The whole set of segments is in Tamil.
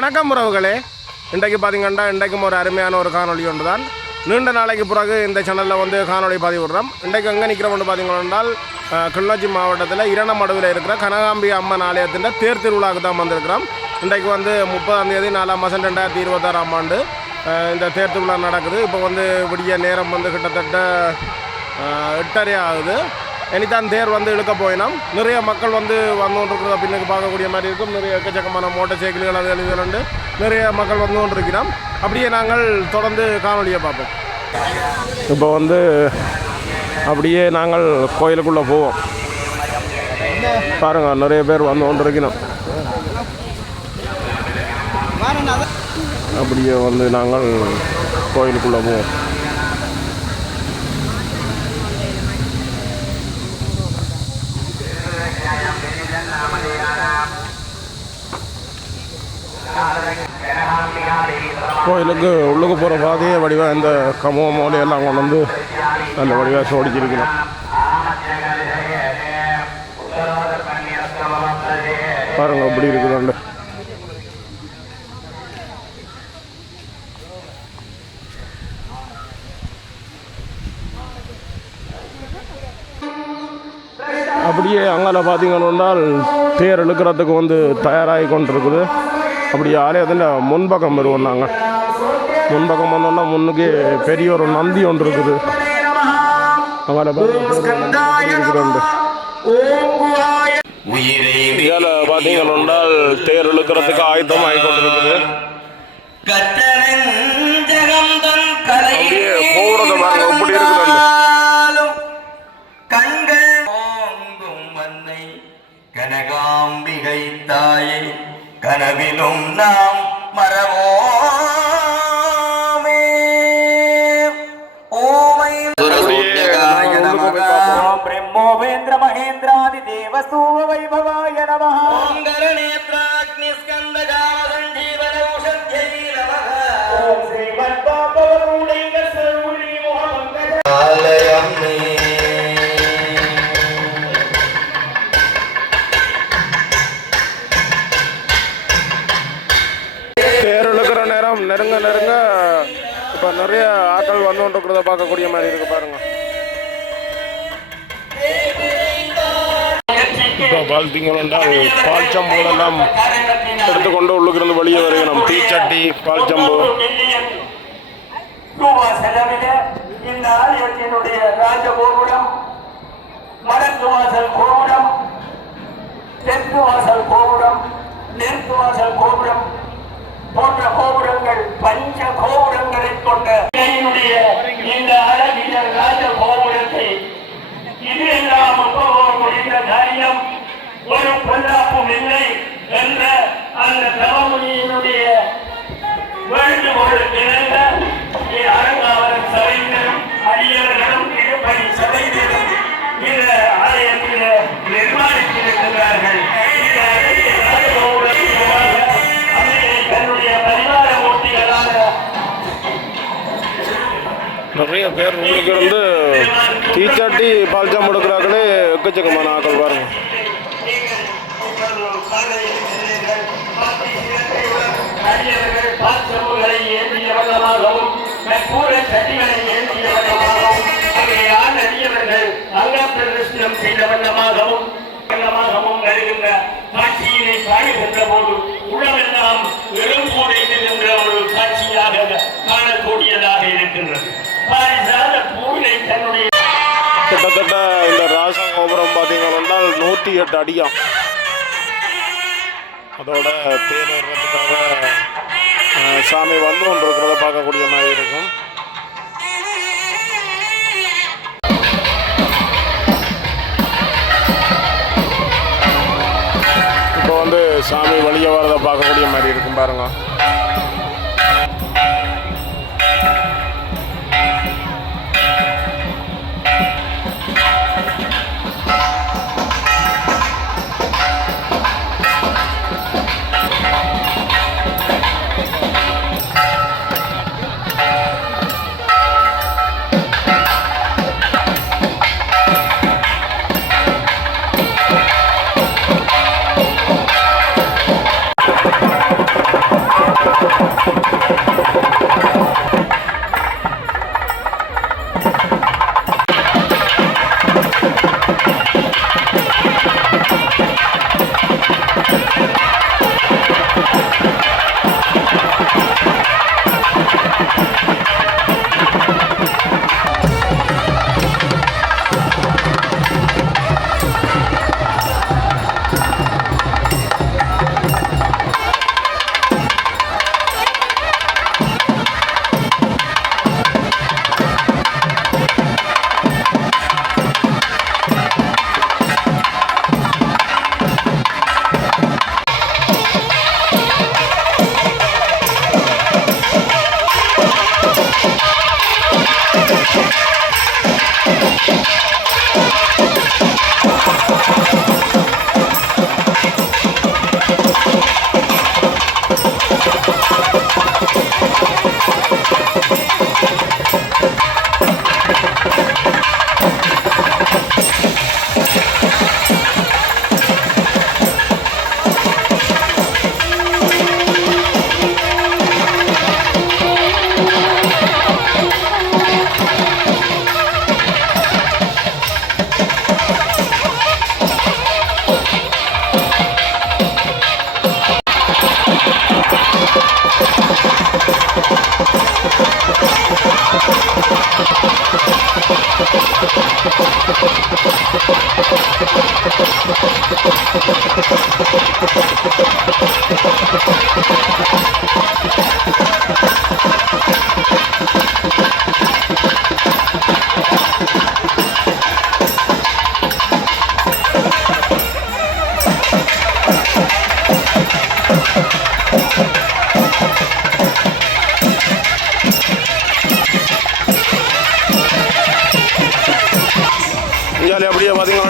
வணக்கம் உறவுகளே, இன்றைக்கு பார்த்தீங்கன்னா இன்றைக்கும் ஒரு அருமையான ஒரு காணொலி ஒன்று தான். நீண்ட நாளைக்கு பிறகு இந்த சேனலில் வந்து காணொலி பதிவிடுறோம். இன்றைக்கு எங்கே நிற்கிறோம்னு பார்த்தீங்கன்னா கிளிநொச்சி மாவட்டத்தில் இரணமடுவில் இருக்கிற கனகாம்பிகை அம்மன் ஆலயத்தின் தேர் திருவிழாவுக்கு தான் வந்திருக்கிறோம். இன்றைக்கு வந்து 30ஆம் தேதி 4ஆம் மாதம் 2026ஆம் ஆண்டு இந்த தேர் திருவிழா நடக்குது. இப்போ வந்து விடிய நேரம் வந்து கிட்டத்தட்ட 8:30 ஆகுது. இனித்தான் தேர் வந்து இழுக்க போயினோம். நிறைய மக்கள் வந்து வந்துകൊണ്ടിருக்கிறத பின்னுக்கு பார்க்கக்கூடிய மாதிரி இருக்கும். நிறைய எக்கச்சக்கமான மோட்டார் சைக்கிள்கள் அது எழுதுண்டு நிறைய மக்கள் வந்து கொண்டிருக்கிறோம். அப்படியே நாங்கள் தொடர்ந்து காணொலியை பார்ப்போம். இப்போ வந்து அப்படியே நாங்கள் கோயிலுக்குள்ளே போவோம். பாருங்கள், நிறைய பேர் வந்து கொண்டிருக்கிறோம். அப்படியே வந்து நாங்கள் கோயிலுக்குள்ளே போவோம். கோயிலுக்கு உள்ளுக்கு போகிற பாதையே வடிவாக இந்த கமோ மோலையெல்லாம் கொண்டு வந்து நல்ல வடிவாக சோடிச்சிருக்கணும். பாருங்க அப்படி இருக்குதாண்டு. அப்படியே அங்கே பார்த்தீங்கன்னா தேர் இழுக்கிறதுக்கு வந்து தயாராகி கொண்டு இருக்குது. அப்படி ஆலயத்தில் முன்பக்கம் வருவோம். நாங்கள் முன்பக்கம் வந்தோம்னா முன்னுக்கு பெரிய ஒரு நந்தி ஒன்று இருக்குது. இதில் பார்த்தீங்கன்னா தேர் இழுக்கிறதுக்கு ஆயுதம் ஆகி கொண்டு இருக்குது. அப்படியே போகிறது பாருங்க எப்படி இருக்குது. கனகாம்பிகை தாயை கனவிலும் நாம் மறவோமே. ஓமை பிரம்மோவேந்திர மகேந்திராதி தேவசூவ வைபவாய நமः. ஓம் கரணேத்ராக்னி ஸ்கந்தகாம சஞ்சீவன உஷத்யை நமः. ஓம் ஸ்ரீமத் பாபவருடைக சர்வுரி முகமங்கல ஆலயமே. நெருங்க நெருங்க இப்போ நிறைய ஆட்கள் வந்து கொண்டிருக்கிறத பார்க்கக்கூடிய மாதிரி இருக்கு. பாருங்க, இப்போ பார்த்தீங்கன்னா பால் சம்புகளெல்லாம் எடுத்துக்கொண்டு உள்ளுக்கிருந்து வெளியே வருகிறோம். தீச்சட்டி, பால் சம்பு. இந்த ஆலயத்தினுடைய ராஜகோபுரம், வடக்கு வாசல் கோபுரம், தெற்கு வாசல் கோபுரம், மேற்கு வாசல் கோபுரம் போன்ற கோபுரங்கள் பஞ்ச கோபுரங்களை கொண்ட இந்த அழகிய ராஜ கோபுரத்தை இது எல்லாம் முடிந்த காரியம் ஒரு பொல்லாப்பும் இல்லை என்ற அந்த தவமுனியினுடைய வேண்டுகோளுக்கு இணங்க அரங்காவலர் சபையினரும் அடியவர்களும் திருப்பணி சபையினரும் இந்த ஆலயத்தில் நிர்மாணித்திருக்கிறார்கள். நிறைய பேர் உங்களுக்கு இருந்து தீச்சாட்டி பால்ஜாம் எடுக்கிறார்களே எக்கச்சக்கமான ஆக்கள். பாருங்க, காட்சியினை காணுகின்ற போது உடலெல்லாம் எழும்பூடைகின்ற ஒரு காட்சியாக காணக்கூடியதாக இருக்கின்றது. கிட்டத்தட்ட இந்த ராச கோபுரம் பார்த்தீங்கன்னா 108 அடியாம். அதோட தேர் ஏறுறதுக்காக சாமி வந்து கொண்டு இருக்கிறத பார்க்கக்கூடிய மாதிரி இருக்கும். இப்போ வந்து சாமி வெளியே வரதை பார்க்கக்கூடிய மாதிரி இருக்கும். பாருங்க,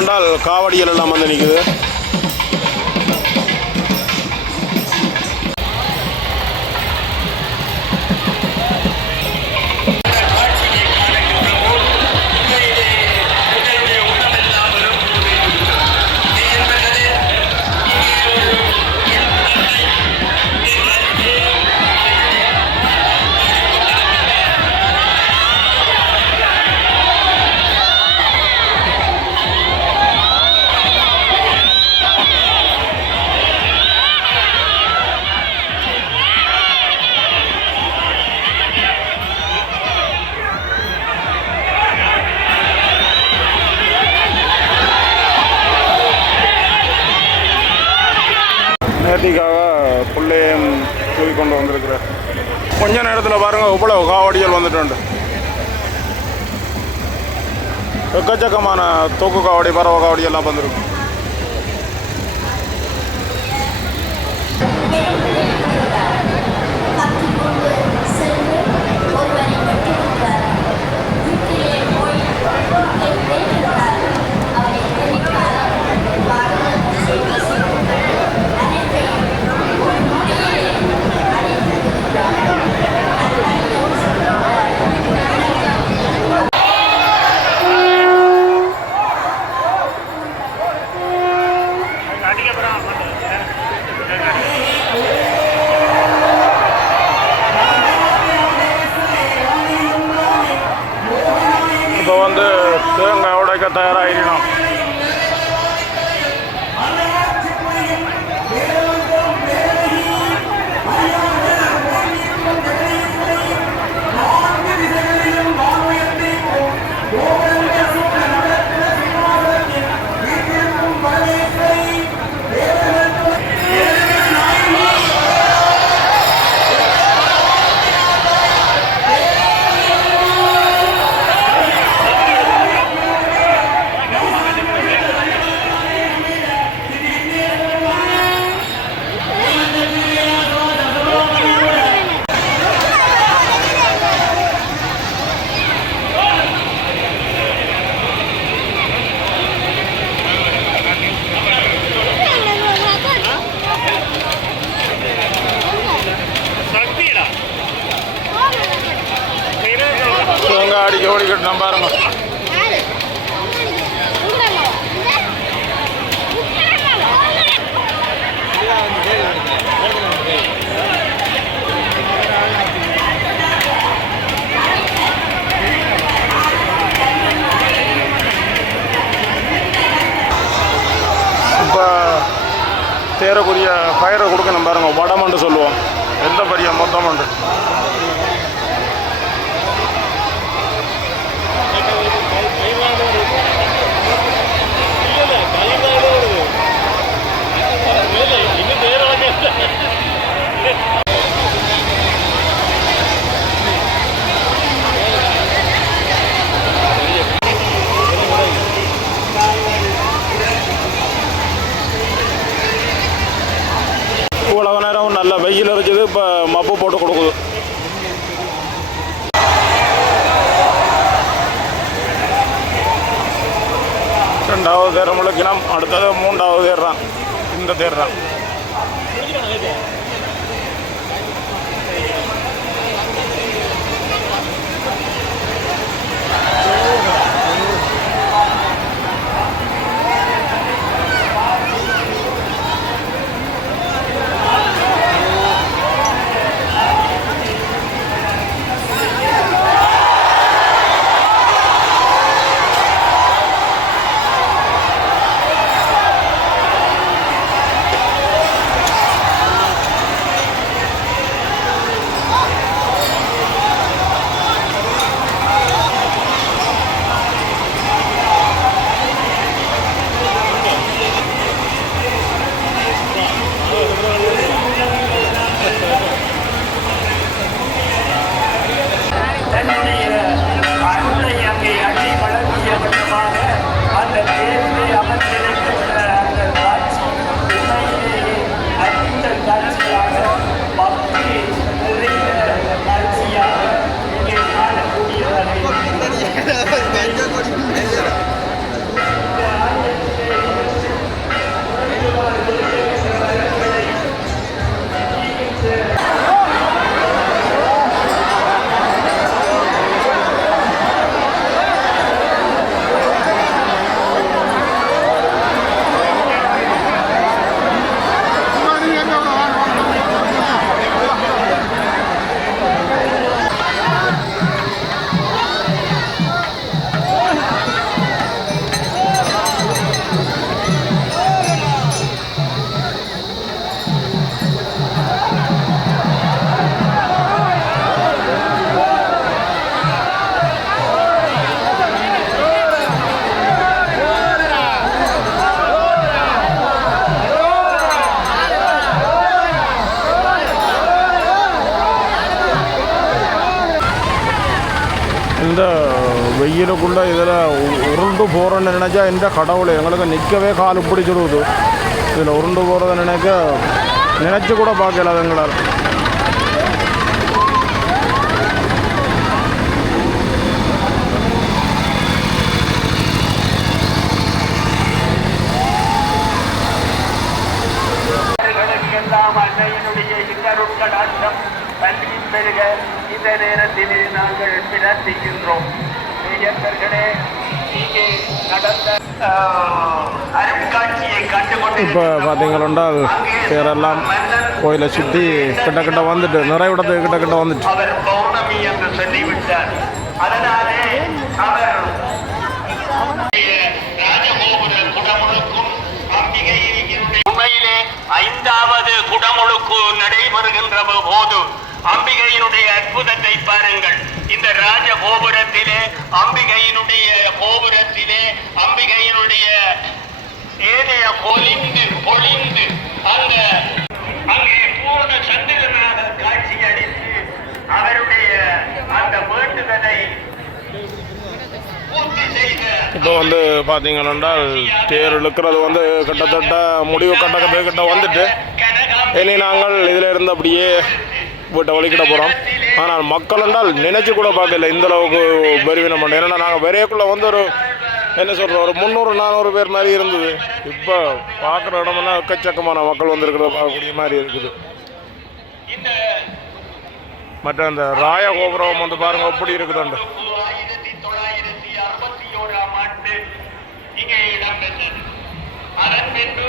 பார்த்தீங்கன்னால் காவடிகள் எல்லாம் வந்து நிற்குது. நேர்த்திக்காக பிள்ளையும் தூக்கி கொண்டு வந்திருக்கிறேன். கொஞ்ச நேரத்தில் பாருங்கள் இவ்வளவு காவடிகள் வந்துட்டு எக்கச்சக்கமான தூக்கு காவடி பறவை காவடி எல்லாம் வந்துருக்கு. இப்போ வந்து தேங்காய் உடைக்க தயாராகிடணும். தேங்காய் அடிக்க ஓடிக்கிட்டு பாருங்க. இப்போ தேரக்குரிய ஃபயரை கொடுக்கணும் பாருங்க. வடமண்டு சொல்லுவோம். எந்த பெரிய மொத்தமண்டு இவ்வளவு நேரம் நல்ல வெயில் இருக்குது. இப்போ மப்பு போட்டு கொடுக்குது. ரெண்டாவது தேர் முழுக்கினம். அடுத்தது மூன்றாவது தேர் தான். இந்த தேர் தான். இந்த வெயிலுக்குள்ளே இதில் உருண்டு போகிறோன்னு நினச்சா இந்த கடவுளை எங்களுக்கு நிற்கவே கால் பிடிச்சிடுது. இதில் உருண்டு போகிறத நினச்சி கூட பார்க்கல அது எங்களால். அன்னையினுடைய இன்னருட்கடாட்சம் பள்ளியின் பெருக இந்த நேரத்திலே நாங்கள் பிரார்த்திக்கின்றோம். இயக்கர்களே, இங்கே நடந்த அருட்காட்சியை கண்டுகொண்டு இப்போ பார்த்தீங்கன்னா பேரெல்லாம் கோயிலை சுற்றி கிட்ட வந்துட்டு நிறைவிடத்துக்கு கிட்ட வந்துட்டு அவர் பௌர்ணமி என்று சொல்லிவிட்டார். அதனாலே அவர் ராஜகோபுர குடமுழுக்கும் அம்பிகையினுடைய உண்மையிலே 5வது குடமுழுக்கு நடைபெறுகின்ற போது அம்பிகையினுடைய அற்புதத்தை பாருங்கள். இந்த ராஜ கோபுரத்திலே அம்பிகையினுடைய கோபுரத்திலே அம்பிகையினுடைய ஏனைய பொழிந்து அங்கே பூர்ண சந்திரனாக காட்சி அளித்து அவருடைய அந்த வேண்டுதலை பூர்த்தி செய்த. இப்போ பார்த்தீங்கன்னா தேர் இழுக்கிறது கிட்டத்தட்ட முடிவு கிட்ட வந்துட்டு இனி நாங்கள் இதில் இருந்து அப்படியே வீட்டை வலிக்கிட போகிறோம். ஆனால் மக்கள் என்றால் நினைச்சு கூட பார்க்கல இந்த அளவுக்கு பெருவினம் பண்ண. ஏன்னா நாங்கள் விரையக்குள்ளே ஒரு என்ன சொல்கிறோம் ஒரு 300-400 பேர் மாதிரி இருந்தது. இப்போ பார்க்குற இடமெல்லாம் எக்கச்சக்கமான மக்கள் வந்திருக்கிறத பார்க்கக்கூடிய மாதிரி இருக்குது. மற்ற அந்த ராய கோபுரம் பாருங்க எப்படி இருக்குதுண்டு. 1961ஆம் ஆண்டு இங்கே இடம்பெற்றது. அதன் பின்பு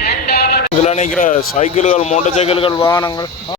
2வது இதில் நினைக்கிற சைக்கிள்கள் மோட்டர் சைக்கிள்கள் வாகனங்கள்